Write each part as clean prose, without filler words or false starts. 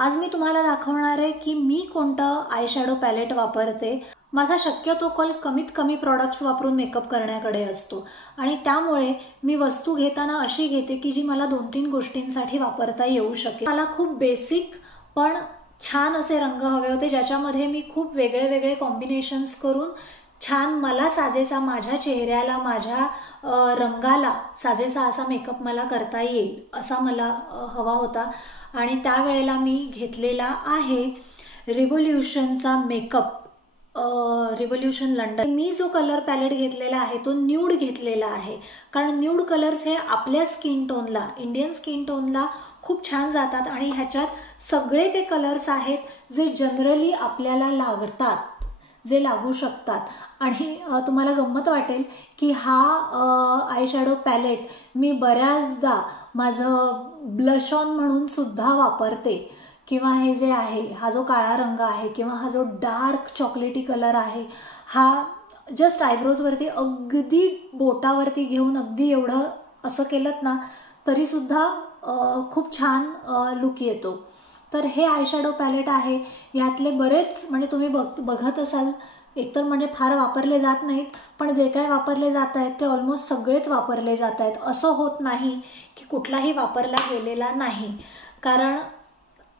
आज मी तुम्हाला दाखवणार आहे की मी कोणतं आय शॅडो पॅलेट वापरते। माझा शक्यतो कल कमीत कमी प्रॉडक्ट्स वापरून मेकअप करण्याकडे असतो आणि त्यामुळे मी वस्तू घेताना अशी घेते की जी मला 2-3 गोष्टींसाठी वापरता येऊ शकेल। मला खूप बेसिक पण छान असे रंग हवे होते ज्याच्यामध्ये मी खूप वेगळे कॉम्बिनेशन्स करून छान मला साजेसा माझ्या चेहऱ्याला माझ्या रंगाला साजेसा असा मेकअप मला करता येईल असा मला हवा होता आणि त्यावेळेला मी घेतलेला आहे रिव्होल्यूशनचा मेकअप रिव्होल्यूशन लंडन। मी जो कलर पॅलेट घेतलेला आहे तो न्यूड घेतलेला आहे कारण न्यूड कलर्स हे आपल्या स्किन टोनला इंडियन स्किन टोनला खूप छान जातात आणि ह्याच्यात सगळे ते कलर्स आहेत जे जनरली आपल्याला लागतात जे लागू शकतात। आणि तुम्हाला गंमत वाटेल की हा आय शॅडो पॅलेट मी बऱ्याचदा माझं ब्लश ऑन म्हणून सुद्धा वापरते किंवा हे जे आहे हा जो काळा रंग आहे किंवा हा जो डार्क चॉकलेटी कलर आहे हा जस्ट आयब्रोजवरती अगदी बोटावरती घेऊन अगदी एवढं असं केलं ना तरी सुद्धा खूप छान लुक येतो। तर हे आय शॅडो पॅलेट आहे यातले बरेच म्हणजे तुम्ही बघत असाल एकतर म्हणजे फार वापरले जात नाहीत पण जे काय वापरले जात आहेत ते ऑलमोस्ट सगळेच वापरले जात आहेत। असं होत नाही की कुठलाही वापरला गेलेला नाही कारण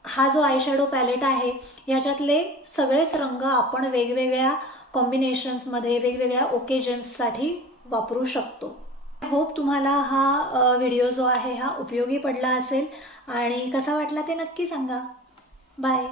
हा जो आय शॅडो पॅलेट आहे याच्यातले सगळेच रंग आपण वेगवेगळ्या कॉम्बिनेशन्समध्ये वेगवेगळ्या ओकेजन्ससाठी वापरू शकतो। होप तुम्हाला हा व्हिडिओ जो आहे हा उपयोगी पडला असेल आणि कसा वाटला ते नक्की सांगा। बाय।